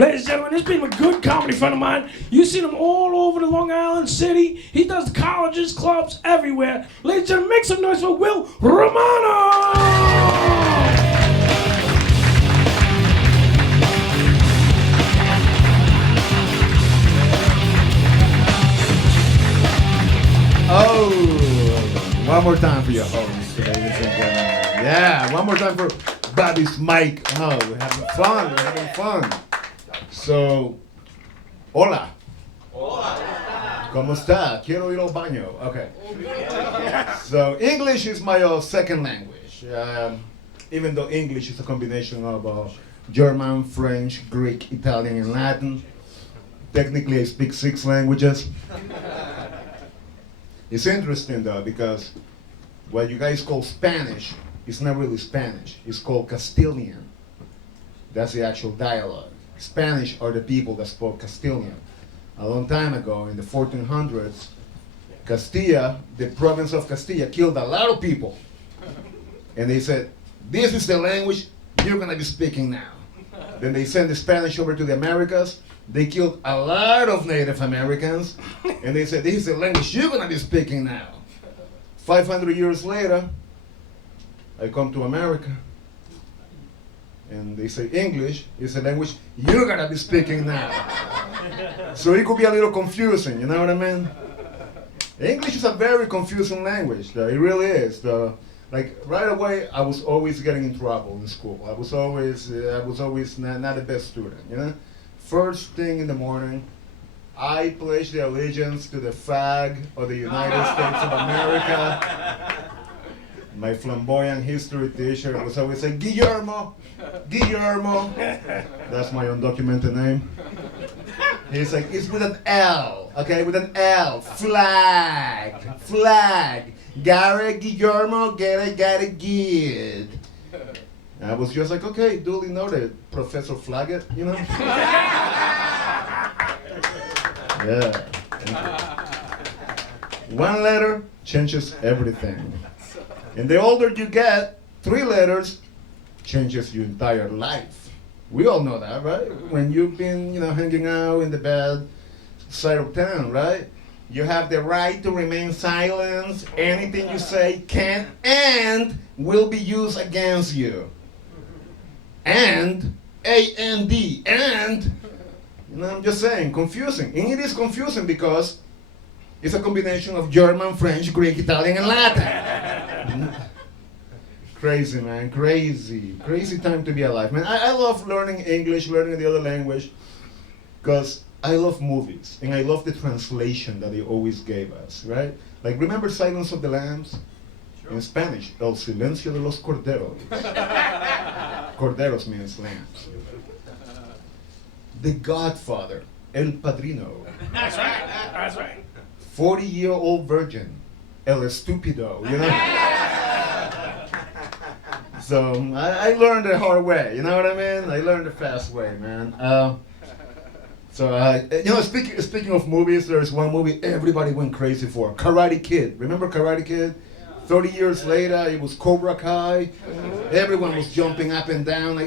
Ladies and gentlemen, this being a good comedy friend of mine. You've seen him all over the Long Island City. He does colleges, clubs, everywhere. Ladies and gentlemen, make some noise for Will Romano! Oh, one more time for your host, ladies and gentlemen. Yeah, one more time for Bobby's mic. Oh, we're having fun. We're having fun. So, hola. Hola. ¿Cómo está? Quiero ir al baño. Okay. So, English is my second language. Even though English is a combination of German, French, Greek, Italian, and Latin. Technically, I speak 6 languages. It's interesting though, because what you guys call Spanish is not really Spanish. It's called Castilian. That's the actual dialogue. Spanish are the people that spoke Castilian. A long time ago, in the 1400s, Castilla, the province of Castilla, killed a lot of people. And they said, this is the language you're gonna be speaking now. Then they sent the Spanish over to the Americas. They killed a lot of Native Americans, and they said, this is the language you're gonna be speaking now. 500 years later, I come to America, and they say English is the language you're gonna be speaking now. So it could be a little confusing, you know what I mean? English is a very confusing language, though. It really is. Like right away, I was always getting in trouble in school. I was always not the best student, you know? First thing in the morning, I pledge the allegiance to the flag of the United States of America. My flamboyant history teacher was always saying, Guillermo, Guillermo. That's my undocumented name. He's like, it's with an L, okay, with an L. Flag, flag. Got Guillermo, get it good. I was just like, okay, duly noted, Professor Flaggett, you know? Yeah. One letter changes everything. And the older you get, 3 letters changes your entire life. We all know that, right? When you've been, hanging out in the bed side of town, right? You have the right to remain silent. Anything you say can and will be used against you. And, A-N-D, and, I'm just saying, confusing. And it is confusing because it's a combination of German, French, Greek, Italian, and Latin. Crazy, man, crazy. Crazy time to be alive. Man, I love learning English, learning the other language, because I love movies, and I love the translation that they always gave us, right? Like, remember Silence of the Lambs? Sure. In Spanish, El Silencio de los Corderos. Corderos means lambs. The Godfather, El Padrino. That's right, that's right. 40-year-old virgin, El Estupido, So I learned the hard way, you know what I mean? I learned the fast way, man. Speaking of movies, there's one movie everybody went crazy for, Karate Kid. Remember Karate Kid? 30 years later, it was Cobra Kai. Everyone was jumping up and down.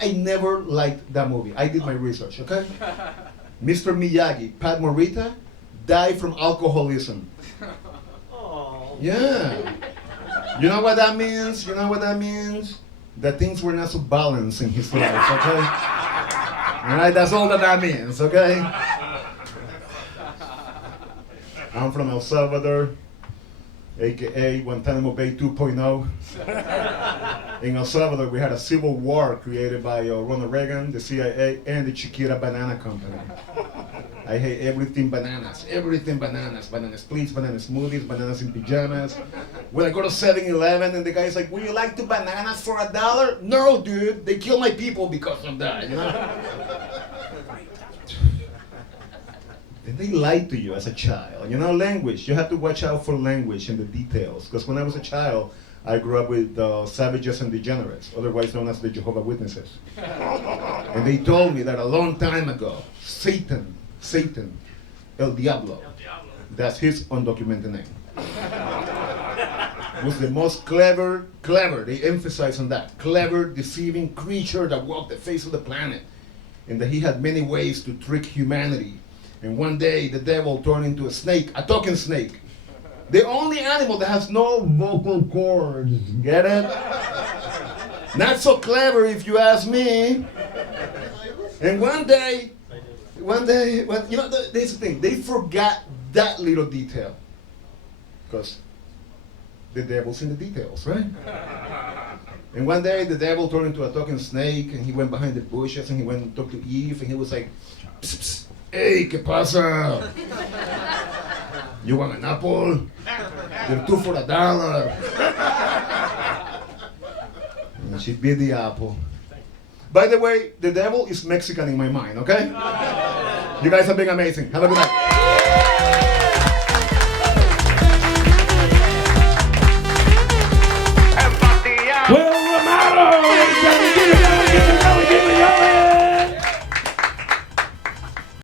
I never liked that movie. I did my research, okay? Mr. Miyagi, Pat Morita, died from alcoholism. Yeah. You know what that means? You know what that means? That things were not so balanced in his life, okay? All right, that's all that means, okay? I'm from El Salvador, aka Guantanamo Bay 2.0. In El Salvador, we had a civil war created by Ronald Reagan, the CIA, and the Chiquita Banana Company. I hate everything bananas, banana splits, banana smoothies, bananas in pajamas. When I go to 7-Eleven and the guy's like, would you like 2 bananas for $1? No, dude, they kill my people because of that, Then they lie to you as a child. Language, you have to watch out for language and the details. Because when I was a child, I grew up with savages and degenerates, otherwise known as the Jehovah's Witnesses. And they told me that a long time ago, Satan, El Diablo, that's his undocumented name, was the most clever, they emphasize on that, clever, deceiving creature that walked the face of the planet. and that he had many ways to trick humanity. And one day the devil turned into a snake, a talking snake. The only animal that has no vocal cords. Get it? Not so clever if you ask me. And one day, you know, there's the thing, they forgot that little detail. Because the devil's in the details, right? And one day the devil turned into a talking snake, and he went behind the bushes, and he went and talked to Eve, and he was like, psst, psst, hey, ¿qué pasa? You want an apple? They're 2 for $1. And she bit the apple. By the way, the devil is Mexican in my mind, okay? You guys have been amazing. Have a good night.